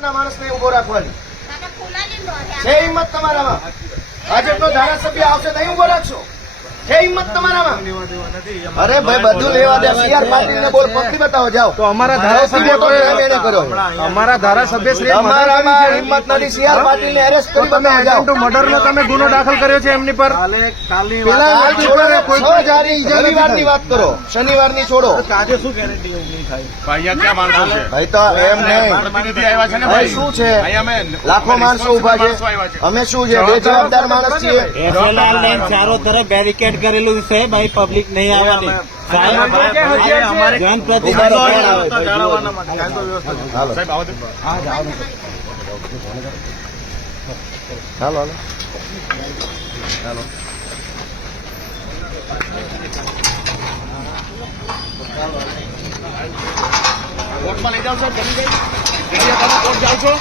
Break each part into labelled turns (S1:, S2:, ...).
S1: ના માણસને ઊભો રાખવાની. છે હિંમત તમારામાં. ભાજપનો ધારાસભ્ય આવશે નહીં ઊભો રાખશો. છે હિંમત તમારામાં. અરે ભાઈ બધું લેવા દે. સીઆર પાટીલ ને બોલ પકડી બતાવો જાઓ.
S2: તો અમારા ધારાસભ્ય અમારા ધારાસભ્ય શ્રી
S1: તમારામાં હિંમત નથી. સીઆર પાટીલ ને એરેસ્ટ કરી
S2: તમે
S1: બતાવો જાઓ.
S2: મર્ડર નો તમે ગુનો દાખલ કર્યો છે એમની પર?
S1: ને, શનિવારની વાત કરો. શનિવારની છોડો.
S2: આજે શું ગેરંટી નહીં થાય?
S3: અહીંયા ક્યાં માણસો છે?
S1: ભાઈ તો એમ નહીં.
S3: પ્રતિનિધિ આવ્યા છે ને
S1: ભાઈ શું છે? લાખો માણસો ઊભા છે. અમે શું છે? બે જવાબદાર માણસ છીએ.
S4: ચારો તરફ બેરિકેડ કરેલું છે ભાઈ પબ્લિક નહીં આવવાની. જનપ્રતિનિધિ.
S1: હાલો. હાલો. હાલો
S3: કોર્ટમાં લઈ જાઓ છો ગમી ગઈ તમે કોર્ટ જાઓ છો?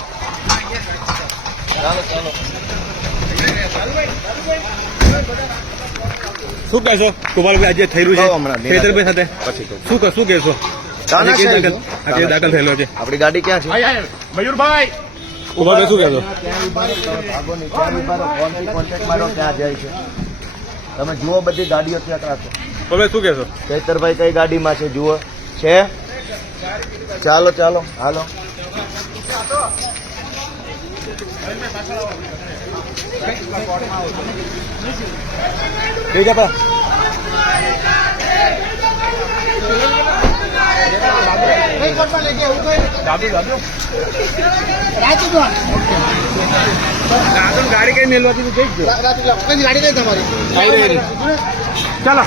S4: શું કહેશો? ગોપાલભાઈ આજે
S1: થયેલું
S4: છે ખેતરભાઈ સાથે. શું કહો- શું કહેશો? દાખલ? થયેલો છે.
S1: આપણી ગાડી ક્યાં
S3: મયુરભાઈ!
S4: શું કહેશો?
S1: કોન્ટેક્ટ મારો જાય છે. તમે જુઓ બધી ગાડીઓ ત્યાં રાખો.
S4: તમે શું કહેશો?
S1: ખેતરભાઈ કઈ ગાડીમાં છે જુઓ. છે? ચાલો ચાલો હાલો.
S4: ઠીક છે ગાડી કઈ જ
S2: ગાડી કઈ તમારી
S4: ચાલો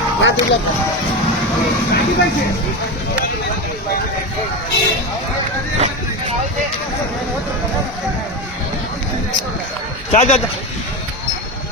S4: ચાલ ચાલ